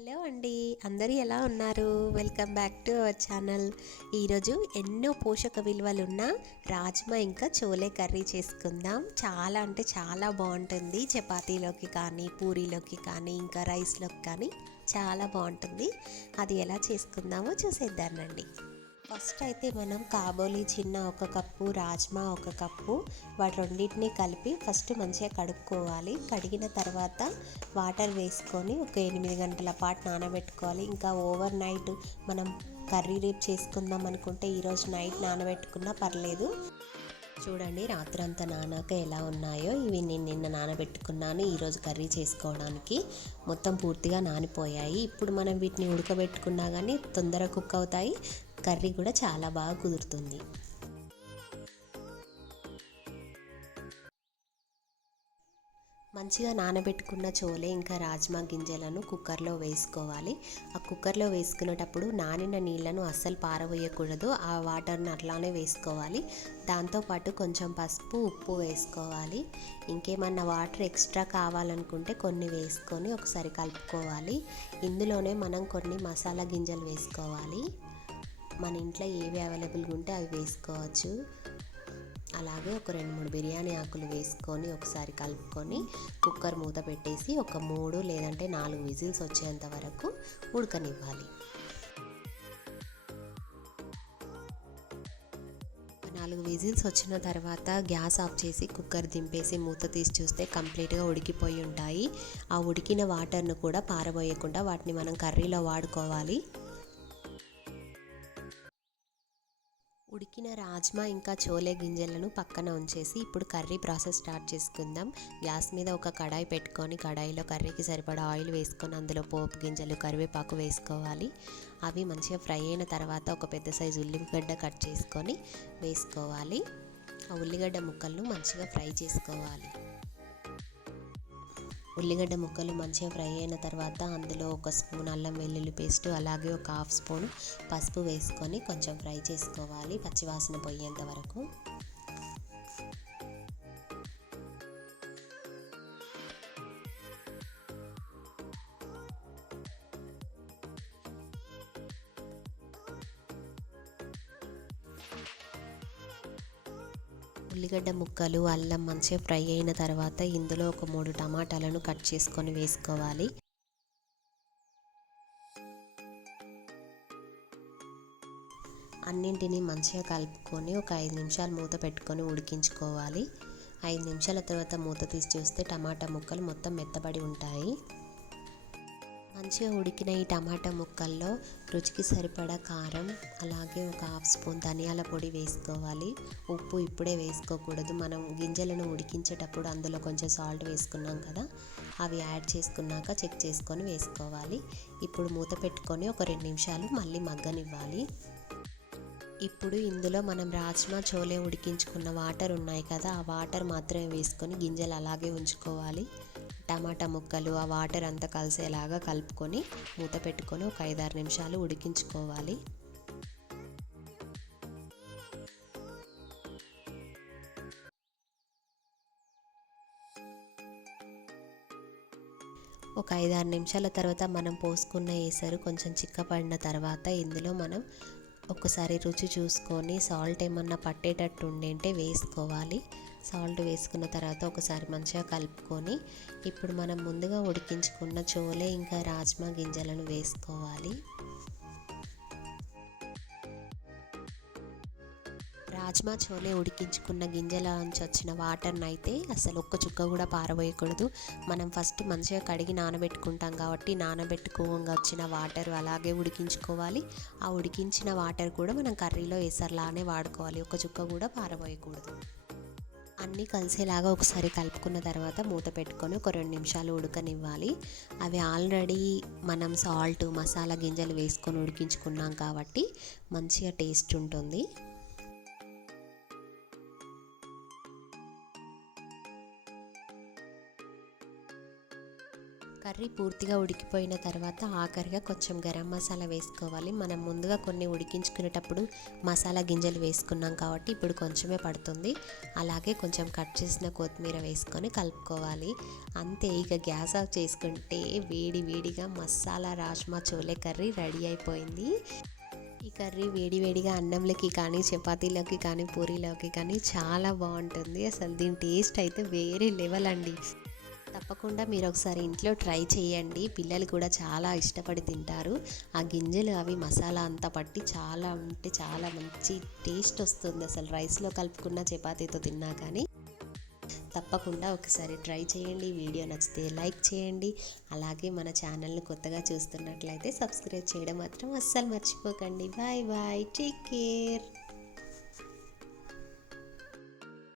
Hello అండి. అందరూ ఎలా ఉన్నారు? Welcome back to our channel. ఈరోజు ఎన్నో పోషక విలువలు ఉన్న రాజ్మా ఇంకా చోలే కర్రీ చేసుకుందాం. చాలా అంటే చాలా బాగుంటుంది. చపాతీలోకి కానీ పూరీలోకి కానీ ఇంకా రైస్లోకి కానీ చాలా బాగుంటుంది. అది ఎలా చేసుకుందామో చూసేద్దానండి ఫస్ట్ అయితే మనం కాబోలి చిన్న ఒక కప్పు రాజ్మా ఒక కప్పు వాటి రెండింటిని కలిపి ఫస్ట్ మంచిగా కడుక్కోవాలి. కడిగిన తర్వాత వాటర్ వేసుకొని ఒక ఎనిమిది గంటల పాటు నానబెట్టుకోవాలి. ఇంకా ఓవర్ నైట్ మనం కర్రీ రేపు చేసుకుందాం అనుకుంటే ఈరోజు నైట్ నానబెట్టుకున్నా పర్లేదు. చూడండి రాత్రంతా నానాక ఎలా ఉన్నాయో. ఇవి నేను నిన్న నానబెట్టుకున్నాను ఈరోజు కర్రీ చేసుకోవడానికి. మొత్తం పూర్తిగా నానిపోయాయి. ఇప్పుడు మనం వీటిని ఉడకబెట్టుకున్నా కానీ తొందరగా కుక్ అవుతాయి. కర్రీ కూడా చాలా బాగా కుదురుతుంది. మంచిగా నానబెట్టుకున్న చోలే ఇంకా రాజ్మా గింజలను కుక్కర్లో వేసుకోవాలి. ఆ కుక్కర్లో వేసుకునేటప్పుడు నానిన నీళ్ళను అస్సలు పారవేయకూడదు ఆ వాటర్ని అట్లానే వేసుకోవాలి. దాంతోపాటు కొంచెం పసుపు ఉప్పు వేసుకోవాలి. ఇంకేమన్నా వాటర్ ఎక్స్ట్రా కావాలనుకుంటే కొన్ని వేసుకొని ఒకసారి కలుపుకోవాలి. ఇందులోనే మనం కొన్ని మసాలా గింజలు వేసుకోవాలి. మన ఇంట్లో ఏవి అవైలబుల్గా ఉంటే అవి వేసుకోవచ్చు. అలాగే ఒక రెండు మూడు బిర్యానీ ఆకులు వేసుకొని ఒకసారి కలుపుకొని కుక్కర్ మూత పెట్టేసి ఒక మూడు లేదంటే నాలుగు విజిల్స్ వచ్చేంత వరకు ఉడకనివ్వాలి. నాలుగు విజిల్స్ వచ్చిన తర్వాత గ్యాస్ ఆఫ్ చేసి కుక్కర్ దింపేసి మూత తీసి చూస్తే కంప్లీట్గా ఉడికిపోయి ఉంటాయి. ఆ ఉడికిన వాటర్ను కూడా పారబోయకుండా వాటిని మనం కర్రీలో వాడుకోవాలి. ఉడికిన రాజ్మా ఇంకా చోలే గింజలను పక్కన ఉంచేసి ఇప్పుడు కర్రీ ప్రాసెస్ స్టార్ట్ చేసుకుందాం. గ్యాస్ మీద ఒక కడాయి పెట్టుకొని కడాయిలో కర్రీకి సరిపడా ఆయిల్ వేసుకొని అందులో పోపు గింజలు కరివేపాకు వేసుకోవాలి. అవి మంచిగా ఫ్రై అయిన తర్వాత ఒక పెద్ద సైజు ఉల్లిగడ్డ కట్ చేసుకొని వేసుకోవాలి. ఆ ఉల్లిగడ్డ ముక్కలను మంచిగా ఫ్రై చేసుకోవాలి. ఉల్లిగడ్డ ముక్కలు మంచిగా ఫ్రై అయిన తర్వాత అందులో ఒక స్పూన్ అల్లం వెల్లుల్లి పేస్ట్ అలాగే ఒక హాఫ్ స్పూన్ పసుపు వేసుకొని కొంచెం ఫ్రై చేసుకోవాలి పచ్చివాసన పోయేంత వరకు. ఉల్లిగడ్డ ముక్కలు అల్లం మంచిగా ఫ్రై అయిన తర్వాత ఇందులో ఒక మూడు టమాటాలను కట్ చేసుకొని వేసుకోవాలి. అన్నింటినీ మంచిగా కలుపుకొని ఒక ఐదు నిమిషాలు మూత పెట్టుకొని ఉడికించుకోవాలి. ఐదు నిమిషాల తర్వాత మూత తీసి చూస్తే టమాటా ముక్కలు మొత్తం మెత్తబడి ఉంటాయి. మంచిగా ఉడికిన ఈ టమాటా ముక్కల్లో రుచికి సరిపడా కారం అలాగే ఒక హాఫ్ స్పూన్ ధనియాల పొడి వేసుకోవాలి. ఉప్పు ఇప్పుడే వేసుకోకూడదు. మనం గింజలను ఉడికించేటప్పుడు అందులో కొంచెం సాల్ట్ వేసుకున్నాం కదా అవి యాడ్ చేసుకున్నాక చెక్ చేసుకొని వేసుకోవాలి. ఇప్పుడు మూత పెట్టుకొని ఒక రెండు నిమిషాలు మళ్ళీ మగ్గనివ్వాలి. ఇప్పుడు ఇందులో మనం రాజ్మా చోలే ఉడికించుకున్న వాటర్ ఉన్నాయి కదా ఆ వాటర్ మాత్రమే వేసుకొని గింజలు అలాగే ఉంచుకోవాలి. టమాటా ముక్కలు ఆ వాటర్ అంతా కలిసేలాగా కలుపుకొని మూత పెట్టుకొని ఒక ఐదారు నిమిషాలు ఉడికించుకోవాలి. ఒక ఐదారు నిమిషాల తర్వాత మనం పోసుకున్న ఏసరు కొంచెం చిక్కపడిన తర్వాత ఇందులో మనం ఒకసారి రుచి చూసుకొని సాల్ట్ ఏమన్నా పట్టేటట్టు ఉండింటే వేసుకోవాలి. సాల్ట్ వేసుకున్న తర్వాత ఒకసారి మంచిగా కలుపుకొని ఇప్పుడు మనం ముందుగా ఉడికించుకున్న చోలే ఇంకా రాజ్మా గింజలను వేసుకోవాలి. రాజ్మా చోలే ఉడికించుకున్న గింజల నుంచి వచ్చిన వాటర్ని అయితే అసలు ఒక్క చుక్క కూడా పారబోయకూడదు. మనం ఫస్ట్ మంచిగా కడిగి నానబెట్టుకుంటాం కాబట్టి నానబెట్టుకోగా వచ్చిన వాటర్ అలాగే ఉడికించుకోవాలి. ఆ ఉడికించిన వాటర్ కూడా మనం కర్రీలో వేసరిలానే వాడుకోవాలి. ఒక్క చుక్క కూడా పారబోయకూడదు. అన్నీ కలిసేలాగా ఒకసారి కలుపుకున్న తర్వాత మూత పెట్టుకొని ఒక రెండు నిమిషాలు ఉడకనివ్వాలి. అవి ఆల్రెడీ మనం సాల్ట్ మసాలా గింజలు వేసుకొని ఉడికించుకున్నాం కాబట్టి మంచిగా టేస్ట్ ఉంటుంది. కర్రీ పూర్తిగా ఉడికిపోయిన తర్వాత ఆఖరిగా కొంచెం గరం మసాలా వేసుకోవాలి. మనం ముందుగా కొన్ని ఉడికించుకునేటప్పుడు మసాలా గింజలు వేసుకున్నాం కాబట్టి ఇప్పుడు కొంచెమే పడుతుంది. అలాగే కొంచెం కట్ చేసిన కొత్తిమీర వేసుకొని కలుపుకోవాలి. అంతే ఇక గ్యాస్ ఆఫ్ చేసుకుంటే వేడి వేడిగా మసాలా రాజ్మా చోలే కర్రీ రెడీ అయిపోయింది. ఈ కర్రీ వేడి వేడిగా అన్నంలోకి కానీ చపాతీలోకి కానీ పూరీలోకి కానీ చాలా బాగుంటుంది. అసలు దీని టేస్ట్ అయితే వేరే లెవెల్ అండి. తప్పకుండా మీరు ఒకసారి ఇంట్లో ట్రై చేయండి. పిల్లలు కూడా చాలా ఇష్టపడి తింటారు. ఆ గింజలు అవి మసాలా అంతా పట్టి చాలా అంటే చాలా మంచి టేస్ట్ వస్తుంది అసలు. రైస్లో కలుపుకున్న చపాతీతో తిన్నా కానీ తప్పకుండా ఒకసారి ట్రై చేయండి. వీడియో నచ్చితే లైక్ చేయండి. అలాగే మన ఛానల్ని కొత్తగా చూస్తున్నట్లయితే సబ్స్క్రైబ్ చేయడం మాత్రం అస్సలు మర్చిపోకండి. Bye bye. Take care.